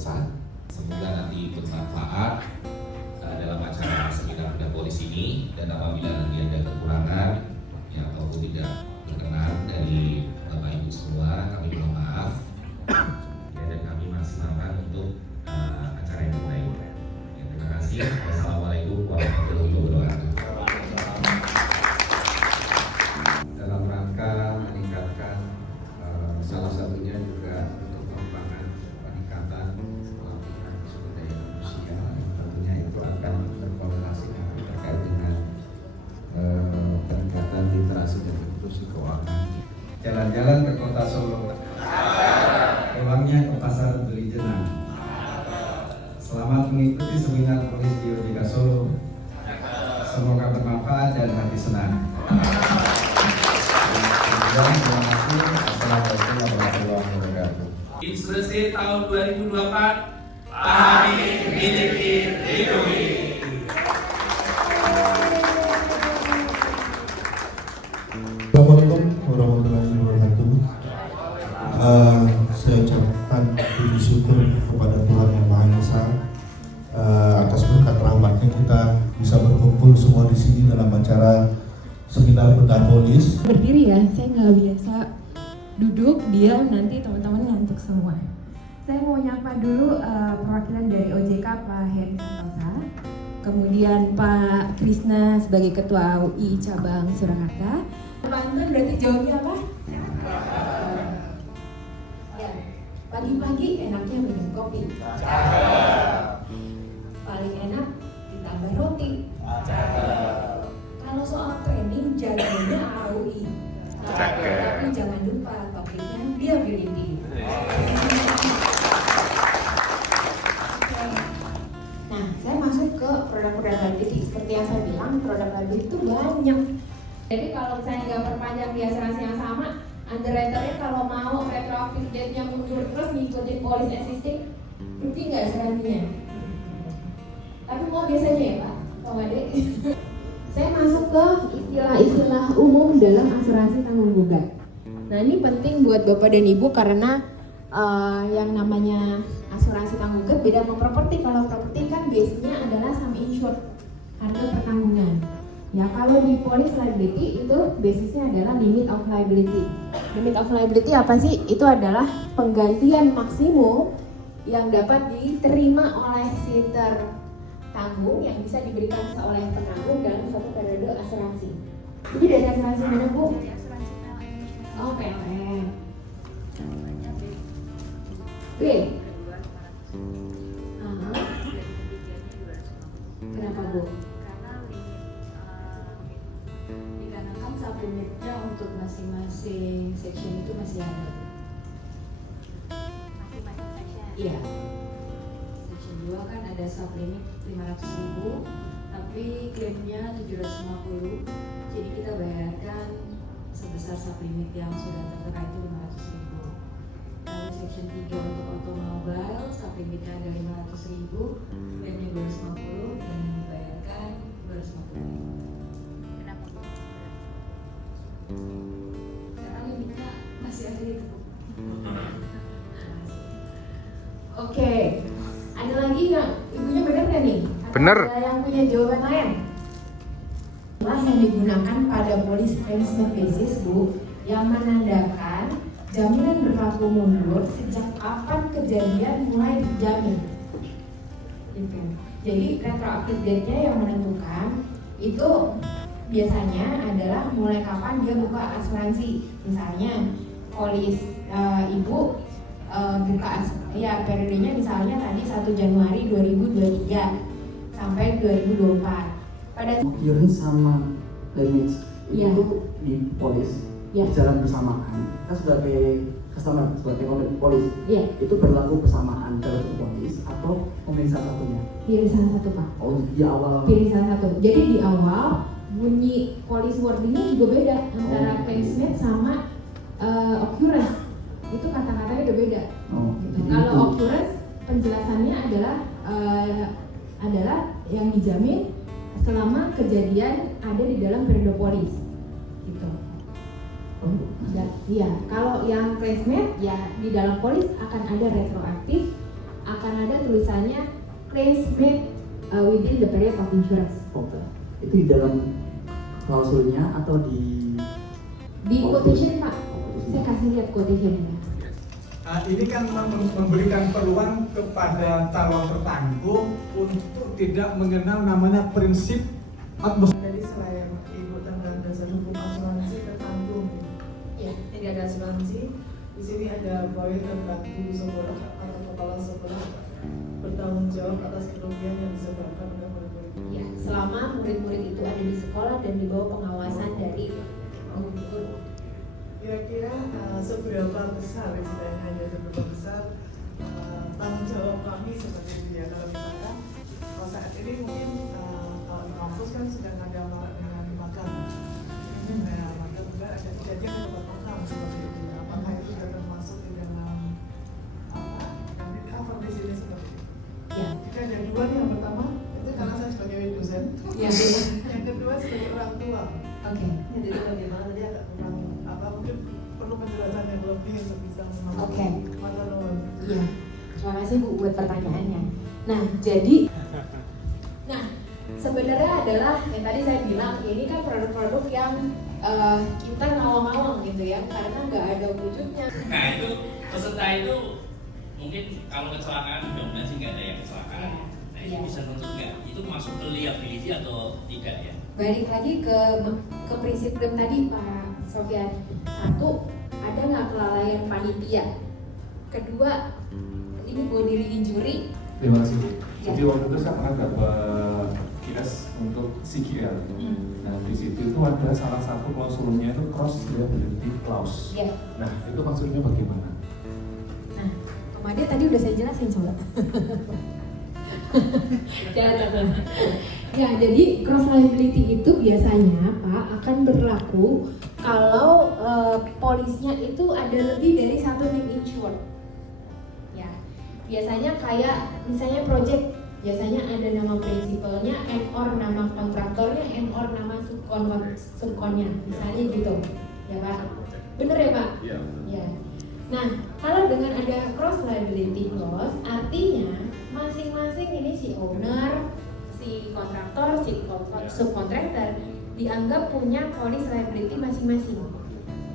pesan. Semoga nanti bermanfaat dalam acara seminar Bedah Polis ini, dan apabila nanti ada kekurangan ya, ataupun tidak berkenan dari Bapak Ibu semua, kami mohon maaf ya, dan kami maksimalkan untuk acara yang baik. Ya, terima kasih. Wassalamualaikum warahmatullahi wabarakatuh. Dalam rangka meningkatkan salah satunya juga untuk pengembangan peningkatan pelatihan sumber daya manusia, tentunya itu akan berkorelasi terkait dengan peningkatan literasi dan inklusi keuangan. Jalan-jalan ke kota Solo, pulangnya ke pasar beli jenang. Selamat mengikuti seminar polis di OJK Solo. Semoga bermanfaat dan hati senang. Terima kasih. Assalamualaikum warahmatullahi wabarakatuh. Selesai tahun 2024, pahami, miliki, lindungi. Assalamualaikum warahmatullahi wabarakatuh. Saya ucapkan puji syukur kepada Tuhan Yang Maha Esa atas berkat rahmatnya kita bisa berkumpul semua di sini dalam acara seminar Bedah Polis. Berdiri ya, saya nggak biasa duduk diam, nanti teman-teman ngantuk semua. Saya mau nyapa dulu perwakilan dari OJK Pak Heri Santosa, kemudian Pak Krisna sebagai Ketua UI Cabang Surakarta. Banten berarti jawabnya apa? Ya, pagi-pagi enaknya minum kopi. Paling enak ditambah roti. Kalau soal training jadinya AUI. Tapi jangan lupa topiknya viability. Nah, saya masuk ke produk-produk liability. Seperti yang saya bilang, produk liability itu banyak. Jadi kalau saya nggak perpanjang di asuransi yang sama, underwriternya kalau mau retroaktif date-nya mundur terus ngikutin polis existing, rugi nggak asuransinya? Tapi mau biasanya ya Pak, Pak Made. Saya masuk ke istilah-istilah umum dalam asuransi tanggung gugat. Nah ini penting buat Bapak dan Ibu karena yang namanya asuransi tanggung gugat beda sama properti. Kalau properti kan base-nya adalah sum insured, harga pertanggungan. Ya kalau di police liability itu basisnya adalah limit of liability. Limit of liability apa sih? Itu adalah penggantian maksimum yang dapat diterima oleh si tertanggung yang bisa diberikan oleh penanggung dalam suatu periode asuransi. Jadi dari asuransi mana Bu? Oh PLN. B. Kenapa Bu? Dikarenakan sublimitnya untuk masing-masing section itu masih ada. Masing-masing section? Iya. Section 2 kan ada sublimit 500.000, tapi klaimnya 750. Jadi kita bayarkan sebesar sublimit yang sudah tertera itu 500.000. Lalu section 3 untuk automobile, sublimitnya ada 500.000, klaimnya 250 dan yang dibayarkan 250.000. Sekarang limitnya masih ada itu. Oke, ada lagi nggak? Ibunya benar nggak nih? Benar. Ada yang punya jawaban lain? Yang digunakan pada police transfer basis Bu, yang menandakan jaminan berlaku mundur sejak kapan kejadian mulai dijamin. Gitu. Jadi retroaktif date-nya yang menentukan itu biasanya adalah mulai kapan dia buka asuransi. Misalnya polis ibu buka ya periodenya misalnya tadi 1 Januari 2023 sampai 2024. Pada occurrence sama damage Iya. itu di polis jalan bersamaan. Kita sebagai customer, sebagai polis itu berlaku bersamaan dari polis atau memilih salah satunya? pilih salah satu Pak. Oh di awal. Pilih salah satu. Jadi di awal bunyi police wordingnya juga beda antara claimsmate sama occurrence. Itu kata-katanya udah beda. Gitu. Kalau occurrence penjelasannya adalah yang dijamin selama kejadian ada di dalam periode polis. Gitu. Iya, kalau yang claimsmate ya di dalam polis akan ada retroaktif, akan made within the period of insurance. Oke. Itu di dalam klausulnya atau di Quotation Pak, saya kasih lihat quotationnya. Ini kan memberikan peluang kepada calon tertanggung untuk tidak mengenal namanya prinsip atmosfer. Jadi selain Ibu tentang dasar hukum asuransi tertanggung, ya, jadi ada asuransi. Di sini ada poin tentang guru sekolah atau kepala sekolah bertanggung jawab atas kerugian yang disebabkan oleh murid-murid. Ya, selama murid-murid itu ada di sekolah dan di bawah pengawasan dari guru. Kira-kira seberapa besar, istilahnya hanya seberapa besar tanggung jawab kami seperti itu ya, kalau misalkan saat ini mungkin kalau di kampus kan sedang ada marak dengan makan. Nah, maka kemudian ada kejadian di tempat makan seperti itu. Apakah itu sudah termasuk di dalam apa? Nanti cover di sini seperti itu. Ya. Jadi ada dua nih, yang pertama itu karena saya sebagai dosen. Ya. Yang kedua sebagai orang tua. Oke. Jadi bagaimana tadi agak kurang apa, mungkin perlu penjelasan yang lebih untuk bisa memahami. Oke. Mata nuwun. Iya. Terima kasih Bu buat pertanyaannya. Nah, sebenarnya adalah yang tadi saya bilang, ini kan produk-produk yang kita ngawang-ngawang gitu ya, karena nggak ada wujudnya. Nah itu peserta itu mungkin kalau kecelakaan mudah-mudahan sih nggak ada yang kecelakaan. Nah itu Iya. bisa tentu nggak? Itu masuk ke liability atau tidak ya? Balik lagi ke prinsip BEM tadi Pak Sofyan. Satu, ada nggak kelalaian panitia? Kedua, ini bodily injury. Terima kasih. Ya. Jadi waktu itu saya pernah dapat kias untuk CGL. Nah di situ itu ada salah satu klausulnya itu cross liability clause. Ya. Nah itu maksudnya bagaimana? Nah, Made tadi udah saya jelasin coba. Jangan. Ya, jadi cross liability itu biasanya Pak akan berlaku kalau polisnya itu ada lebih dari satu name insured. Ya, biasanya kayak misalnya project, biasanya ada nama prinsipalnya, and/or nama kontraktornya, and/or nama subkonnya, misalnya gitu, ya Pak. Bener ya Pak? Iya. Ya. Nah, kalau dengan ada cross liability clause, artinya masing-masing ini si owner, si kontraktor, si subkontraktor dianggap punya policy liability masing-masing.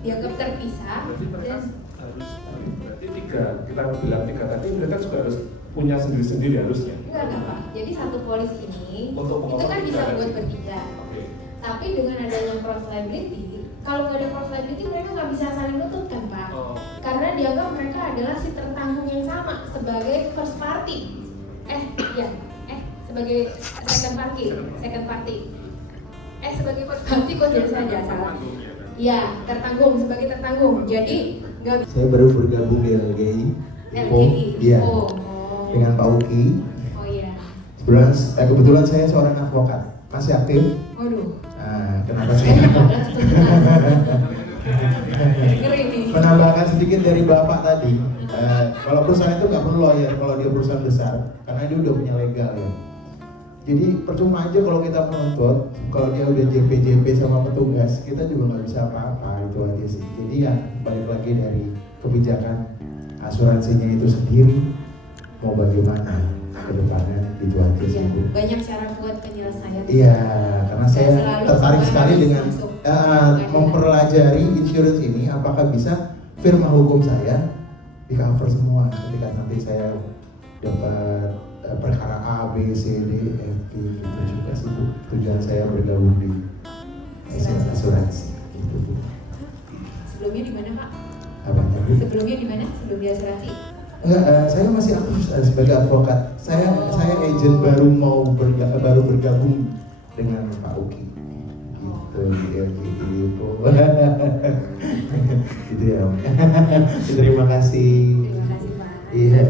Dianggap terpisah. Berarti mereka Dan berarti kita bilang tiga tadi mereka juga harus punya sendiri-sendiri harusnya. enggak Pak. Jadi satu polis ini Untuk itu kan pengawal bisa tiga buat tadi. bertiga. Oke. Tapi dengan adanya cross liability, kalau nggak ada cross liability mereka nggak bisa saling nutup kan Pak? Oh. Karena dianggap mereka adalah si tertanggung yang sama sebagai first party. Sebagai second party. Sebagai first party kok jadi saja salah. Iya, tertanggung sebagai tertanggung. Jadi nggak Saya baru bergabung di LGI. LGI. Iya. Oh. Dengan Pak Uki. Oh iya. Kebetulan saya seorang advokat, masih aktif. Waduh. Nah, kenapa sih? Ngeri nih. Menambahkan sedikit dari Bapak tadi, kalau perusahaan itu nggak perlu lawyer kalau dia perusahaan besar, karena dia udah punya legal ya. Jadi percuma aja kalau kita menuntut, kalau dia udah JP sama petugas, kita juga nggak bisa apa-apa, itu aja sih. Jadi ya balik lagi dari kebijakan asuransinya itu sendiri, mau bagaimana ke depannya, itu aja sih. Iya, Bu. banyak cara buat penyelesaian. Iya, karena saya Selalu tertarik semua sekali harus dengan masuk. mempelajari insurance ini, apakah bisa firma hukum saya di cover semua ketika nanti saya dapat perkara A, B, C, D, F, G, gitu juga sih Bu. Tujuan saya bergabung di asuransi. Gitu, Bu. Sebelumnya di mana Pak? Apanya, Bu? Sebelumnya di mana? Sebelum di asuransi? Enggak, saya masih aktif sebagai advokat. Saya agent baru bergabung dengan Pak Uki. Gitu, gitu. Gitu ya. Terima kasih. Terima kasih Pak. Iya.